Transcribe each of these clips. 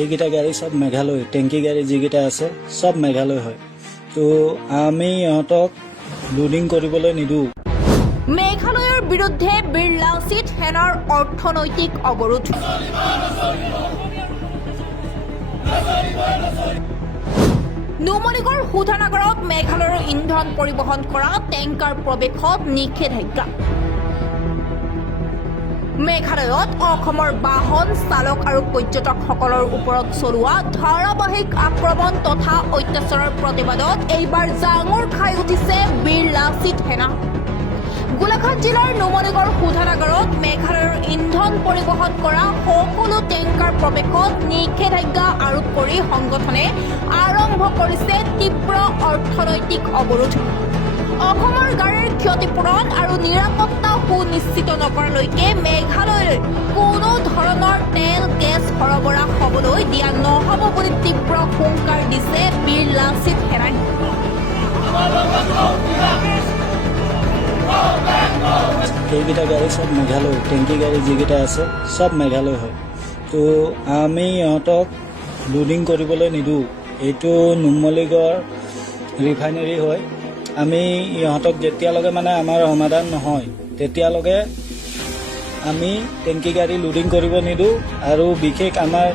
এইকেইটা গাড়ী সব মেঘালয়, টেংকি গাড়ী যিকেইটা আছে সব মেঘালয় হয়। তো আমি ইহঁতক লোডিং কৰিবলৈ নিদিওঁ। মেঘালয়ৰ বিৰুদ্ধে বিৰলা চিট সেনাৰ অৰ্থনৈতিক অৱৰোধ। নুমলীগড় শোধনাগাৰত মেঘালয়ৰ ইন্ধন পৰিবহণ কৰা টেংকাৰ প্ৰৱেশত নিষেধাজ্ঞা। মেঘালয়ত অসমৰ বাহন চালক আৰু পৰ্যটকসকলৰ ওপৰত চলোৱা ধাৰাবাহিক আক্ৰমণ তথা অত্যাচাৰৰ প্ৰতিবাদত এইবাৰ জাঙুৰ খাই উঠিছে বিৰলা চিট সেনা। গোলাঘাট জিলাৰ নুমলীগড় শোধনাগাৰত মেঘালয়ৰ ইন্ধন পৰিবহণ কৰা সকলো টেংকাৰ প্ৰৱেশত নিষেধাজ্ঞা আৰোপ কৰি সংগঠনে আৰম্ভ কৰিছে তীব্ৰ অৰ্থনৈতিক অৱৰোধ। অসমৰ গাড়ীৰ ক্ষতিপূৰণ আৰু নিৰাপত্তা সুনিশ্চিত নকৰালৈকে মেঘালয়লৈ কোনো ধৰণৰ তেল গেছ সৰবৰাহ হ'বলৈ দিয়া নহ'ব বুলি তীব্ৰ হুংকাৰ দিছে বিৰলা চিট সেনাই। এইকেইটা গাড়ী সব মেঘালয়, টেংকি গাড়ী যিকেইটা আছে সব মেঘালয় হয়। তো আমি ইহঁতক লোডিং কৰিবলৈ নিদিওঁ। এইটো নুমলীগড় ৰিফাইনেৰী হয়। আমি ইহঁতক যেতিয়ালৈকে আমাৰ সমাধান নহয় তেতিয়ালৈকে আমি টেংকি গাড়ী লোডিং কৰিব নিদিওঁ। আৰু বিশেষ আমাৰ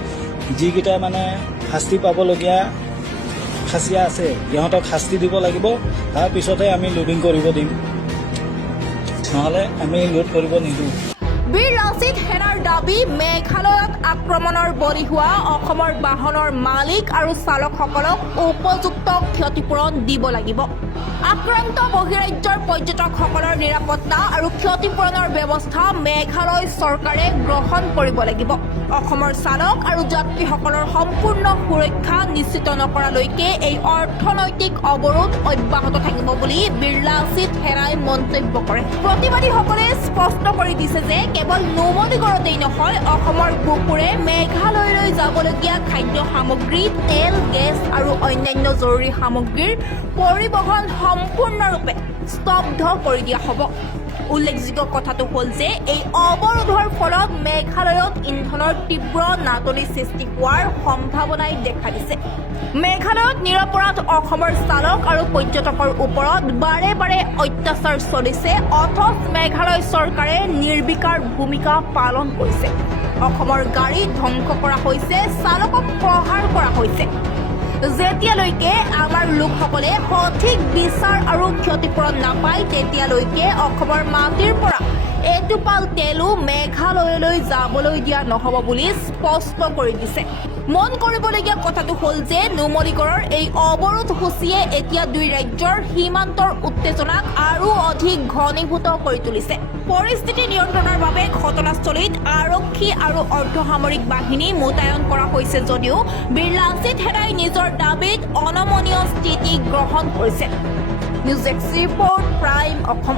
যিকেইটা শাস্তি পাবলগীয়া খাচীয়া আছে ইহঁতক শাস্তি দিব লাগিব। তাৰপিছতহে আমি লোডিং কৰিব দিম, নহ'লে আমি লোড কৰিব নিদিওঁ। বিৰলা চিট সেনাৰ দাবী, মেঘালয়ত আক্ৰমণৰ বলি হোৱা অসমৰ বাহনৰ মালিক আৰু চালকসকলক উপযুক্ত ক্ষতিপূৰণ দিব লাগিব। আক্ৰান্ত বহিৰাজ্যৰ পৰ্যটকসকলৰ নিৰাপত্তা আৰু ক্ষতিপূৰণৰ ব্যৱস্থা মেঘালয় চৰকাৰে গ্ৰহণ কৰিব লাগিব। অসমৰ চালক আৰু যাত্ৰীসকলৰ সম্পূৰ্ণ সুৰক্ষা নিশ্চিত নকৰালৈকে এই অৰ্থনৈতিক অৱৰোধ অব্যাহত থাকিব বুলি বিৰলা চিট সেনাই মন্তব্য কৰে। প্ৰতিবাদীসকলে স্পষ্ট কৰি দিছে যে কেৱল নুমলীগড়তেই নহয়, অসমৰ বুকুৰে মেঘালয়লৈ যাবলগীয়া খাদ্য সামগ্ৰী, তেল, গেছ আৰু অন্যান্য জৰুৰী সামগ্ৰীৰ পৰিবহণ সম্পূৰ্ণৰূপে স্তব্ধ কৰি দিয়া হ'ব। উল্লেখযোগ্য কথাটো হ'ল যে এই অৱৰোধৰ ফলত মেঘালয়ত ইন্ধনৰ তীব্ৰ নাটনি সৃষ্টি হোৱাৰ সম্ভাৱনাই দেখা দিছে। মেঘালয়ত নিৰপৰাধ অসমৰ চালক আৰু পৰ্যটকৰ ওপৰত বাৰে বাৰে অত্যাচাৰ চলিছে, অথচ মেঘালয় চৰকাৰে নিৰ্বিকাৰ ভূমিকা পালন কৰিছে। অসমৰ গাড়ী ধ্বংস কৰা হৈছে, চালকক প্ৰহাৰ কৰা হৈছে। যেতিয়ালৈকে আমাৰ লোকসকলে সঠিক বিচাৰ আৰু ক্ষতিপূৰণ নাপায় তেতিয়ালৈকে অসমৰ মাটিৰ পৰা এটোপাল তেলো মেঘালয়লৈ যাবলৈ দিয়া নহ'ব বুলি স্পষ্ট কৰি দিছে। মন কৰিবলগীয়া কথাটো হ'ল যে নুমলীগড়ৰ এই অৱৰোধ সূচীয়ে এতিয়া দুই ৰাজ্যৰ সীমান্তৰ উত্তেজনাক আৰু অধিক ঘনীভূত কৰি তুলিছে। পৰিস্থিতি নিয়ন্ত্ৰণৰ বাবে ঘটনাস্থলীত আৰক্ষী আৰু অৰ্ধসামৰিক বাহিনী মোতায়েন কৰা হৈছে যদিও বিৰলা চিট সেনাই নিজৰ দাবীত অনমনীয় স্থিতি গ্ৰহণ কৰিছে। News x report, prime Assam.